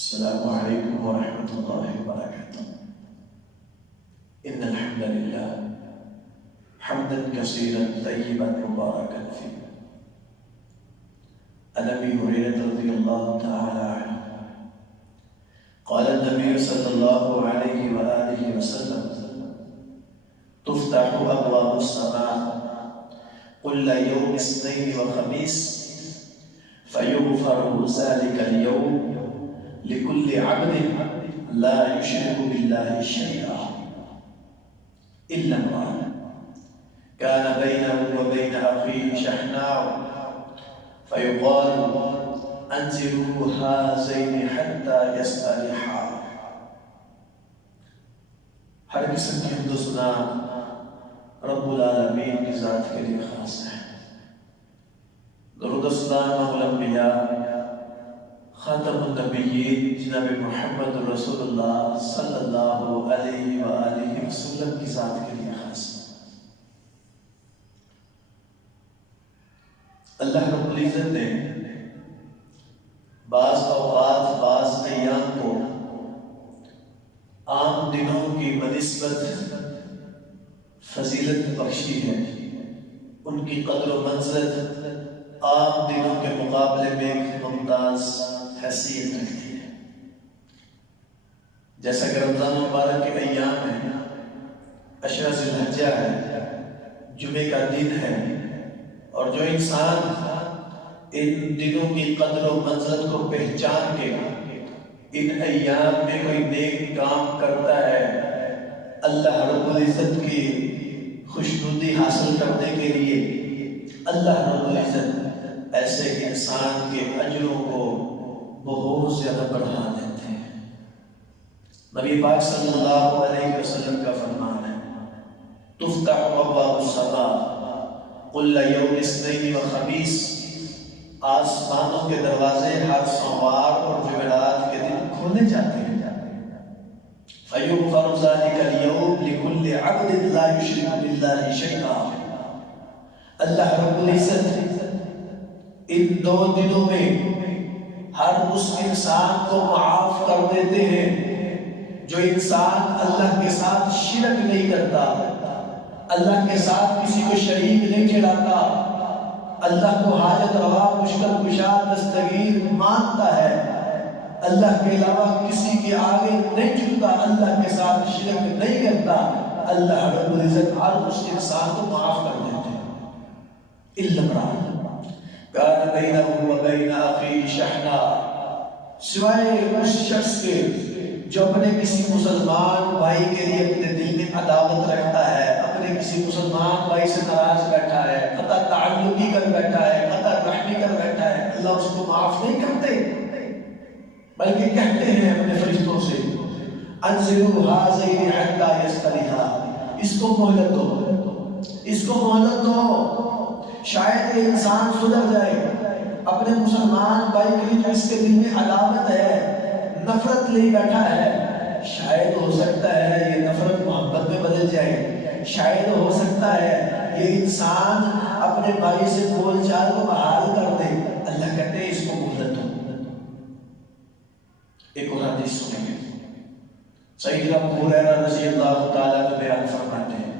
السلام عليكم ورحمة الله وبركاته. إن الحمد لله حمدا كثيرا طيبا مباركا فيه. عن أبي هريرة رضي الله تعالى عنه قال النبي صلى الله عليه وآله وسلم: تفتح أبواب السماء كل يوم اثنين وخميس فيغفر ذلك اليوم لكل عبد لا يشرك بالله شيئا إلا امرأ كان بينه وبين أخيه شحناء فيقال: انزلوا هذين حتى يصطلحا. ہر قسم کی حمد و ثنا رب العالمین کی ذات کے لیے خاص ہے. درود و سلام الانبیاء خاتم النبیین جناب محمد رسول اللہ صلی اللہ علیہ وآلہ وسلم کی ذات کے لیے خاص ہے. اللہ رب العزت نے بعض اوقات بعض ایام کو عام دنوں کی بنسبت فضیلت بخشی ہے. ان کی قدر و منزلت عام دنوں کے مقابلے میں ممتاز حیثیت رکھتی ہے. جیسا کہ رمضان مبارک کے ایام ہیں، عشرہ ذی الحجہ ہے، جمعے کا دن ہے، اور جو انسان ان دنوں کی قدر و منزلت کو پہچان کے ان ایام میں کوئی نیک کام کرتا ہے، اللہ رب العزت کی خوشنودی حاصل کرنے کے لیے اللہ رب العزت ایسے انسان کے اجروں کو بہت زیادہ بڑھا دیتے ہیں. نبی پاک صلی اللہ علیہ وسلم کا فرمان ہے: تفتح ابواب السماء کل یوم اثنین وخمیس. آسمانوں کے دروازے ہر سوموار اور جمعرات کے دن کھولے جاتے ہیں. فیغفر ذلک اليوم لکل عبد لا یشرک باللہ شیئا. اللہ رب العزت ان دو دنوں میں ہر اس انسان کو معاف کر دیتے ہیں جو انسان اللہ کے ساتھ شرک نہیں کرتا، اللہ کے ساتھ کسی کو شریک نہیں ٹھہراتا، اللہ کو حاجت روا مشکل کشا دستگیر مانتا ہے، اللہ کے علاوہ کسی کے آگے نہیں جھکتا، اللہ کے ساتھ شرک نہیں کرتا. اللہ رب العزت ہر اس انسان کو معاف کر دیتے ہیں. الا امرأ کان بینہ وبین اخیہ شحناء، سوائے اس شخص کے جو اپنے کسی مسلمان بھائی کے لیے اپنے دل میں عداوت رکھتا ہے، اپنے کسی مسلمان بھائی سے ناراض بیٹھا ہے، قطع تعلقی کر بیٹھا ہے، قطع رحمی کر بیٹھا ہے. اللہ اس کو معاف نہیں کرتے، بلکہ کہتے ہیں اپنے فرشتوں سے: انزلوا هذین حتی یصطلحا. اس کو مہلت دو، اس کو مہلت دو، شاید یہ انسان سدھر جائے. اپنے مسلمان بھائی کے لیے جو اس کے دل میں عداوت ہے، نفرت لے بیٹھا ہے، شاید ہو سکتا ہے یہ نفرت محبت میں بدل جائے. شاید ہو سکتا ہے یہ انسان اپنے بھائی سے بول چال کو بحال کر دے. اللہ کہتے ہیں اس کو مہلت دو. ایک اور حدیث سنیں گے. سیدنا ابو ہریرہ رضی اللہ تعالیٰ عنہ بیان فرماتے ہیں: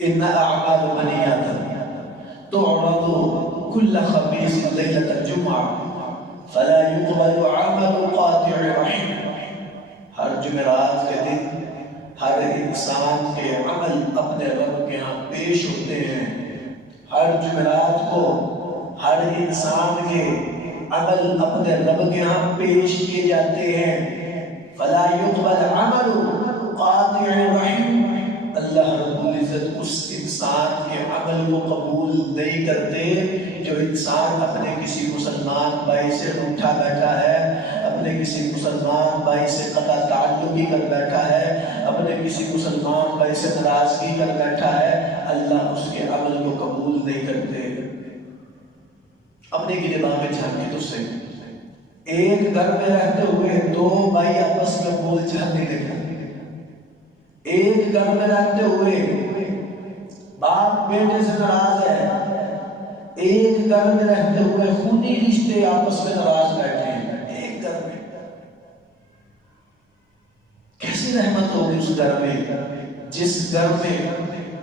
ان اعمال بنی آدم تعرض كل خميس ليلة الجمعة فلا يقبل عمل قاطع رحم. ہر جمعرات کے دن ہر انسان کے عمل اپنے رب کے ہاں پیش ہوتے ہیں. ہر جمعرات کو ہر انسان کے عمل اپنے رب کے ہاں پیش کیے جاتے ہیں. فلا يقبل عمل قاطع رحم. اللہ رب العزت اس انسان کے عمل کو قبول نہیں کرتے جو انسان اپنے کسی مسلمان بھائی سے روٹھا بیٹھا ہے، اپنے کسی مسلمان بھائی سے قطع تعلقی کر بیٹھا ہے، اپنے کسی مسلمان بھائی سے ناراضگی کر بیٹھا ہے. اللہ اس کے عمل کو قبول نہیں کرتے. اپنے کی نگاہ میں جھانکے تو سے ایک گھر میں رہتے ہوئے دو بھائی آپس میں بول چال نہیں لگتے. ایک گھر میں رہتے ہوئے باپ بیٹے سے ناراض ہے، ایک گھر میں رہتے ہوئے خونی رشتے آپس میں ناراض بیٹھے ہیں. ایک گھر میں اس گھر میں جس گھر میں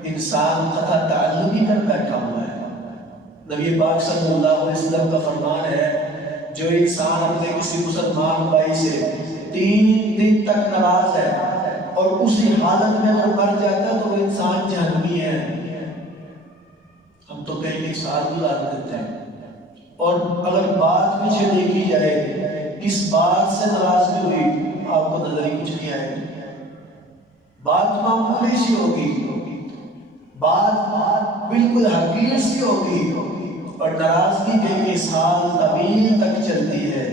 انسان قطع تعلق ہی کر بیٹھا ہوا ہے۔ نبی پاک صلی اللہ علیہ وسلم کا فرمان ہے جو انسان اپنے کسی مسلمان بھائی سے 3 دن تک ناراض ہے اور اسی حالت میں اگر مر جاتا ہے تو وہ انسان جہنمی ہے۔ ہم تو کئی سال گزار دیتے ہیں، اور اگر بات پیچھے دیکھی جائے کس بات سے ناراضگی ہوئی آپ کو نظر ہی کچھ نہیں آئے گا۔ بات معمولی سی ہوگی، بات بالکل حقیر سی ہوگی، اور ناراضگی کے سال طویل تک چلتی ہے۔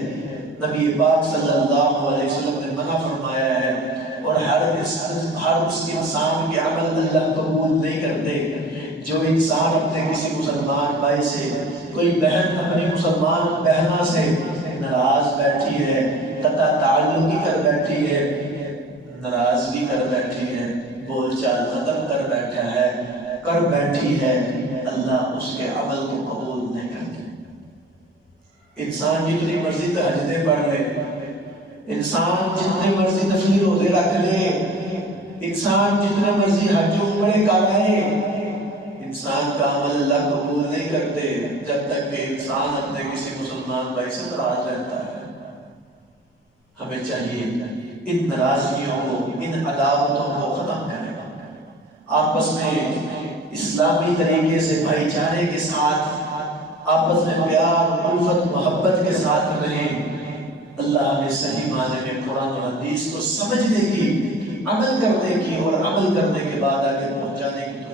نبی پاک صلی اللہ علیہ وسلم نے منع فرمایا ہے، اور ہر اس انسان کے عمل اللہ قبول نہیں کرتے جو انسان اپنے کسی مسلمان بھائی سے، کوئی بہن اپنی مسلمان بہنا سے ناراض بیٹھی ہے، قطع تعلقی کر بیٹھی ہے، ناراضگی کر بیٹھی ہے، بول چال ختم کر بیٹھی ہے، اللہ اس کے عمل کو قبول نہیں کرتے۔ انسان جتنی مرضی تہجدیں پڑھ لے، انسان جتنے مرضی نفلی روزے رکھ لے، انسان جتنے مرضی حج و عمرے کر لے، انسان کا عمل اللہ قبول نہیں کرتے جب تک کہ انسان اپنے کسی مسلمان بھائی سے ناراض رہتا ہے۔ ہمیں چاہیے ان ناراضگیوں کو، ان عداوتوں کو ختم کریں، آپس میں اسلامی طریقے سے بھائی چارے کے ساتھ، آپس میں پیار، الفت، محبت کے ساتھ رہیں۔ اللہ ہمیں صحیح معنی میں قرآن و حدیث کو سمجھنے کی، عمل کرنے کی، اور عمل کرنے کے بعد آگے پہنچانے کی